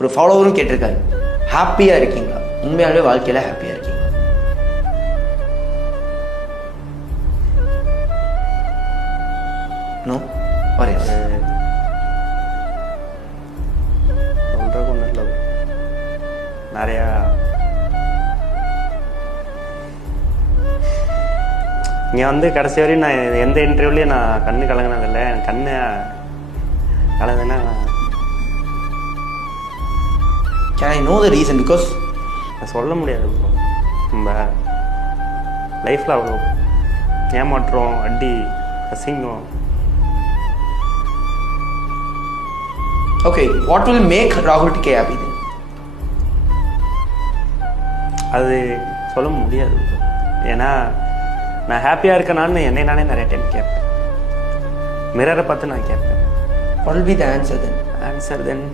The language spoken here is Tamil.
ஒரு ஃபாலோவரும் கேட்டிருக்காரு, ஹாப்பியாக இருக்கீங்களா? உண்மையாகவே வாழ்க்கையில் ஹாப்பியாக இருக்கீங்களா? நோ ஒரே சொல்கிறக்கு ஒன்றும் இல்லை. நிறையா இங்கே வந்து கடைசி வரையும் நான் எந்த இன்டர்வியூலையும் நான் கண்ணு கலங்கினதில்லை. எனக்கு கண்ணு கலங்குதுன்னா can I know the reason? Because நான் சொல்ல முடியாது bro. நம்ம லைஃப்பில் அவ்வளோ ஏமாற்றம், அடி, அசிங்கம். ஓகே, வாட் வில் மேக் ராகுல் டிகே ஹாப்பி தென்? அது சொல்ல முடியாது bro. ஏன்னா நான் ஹாப்பியாக இருக்கேனான்னு என்னை நானே நிறைய டைம் கேட்பேன். மிரரை பார்த்து நான் கேட்பேன். What will be the answer then? Answer then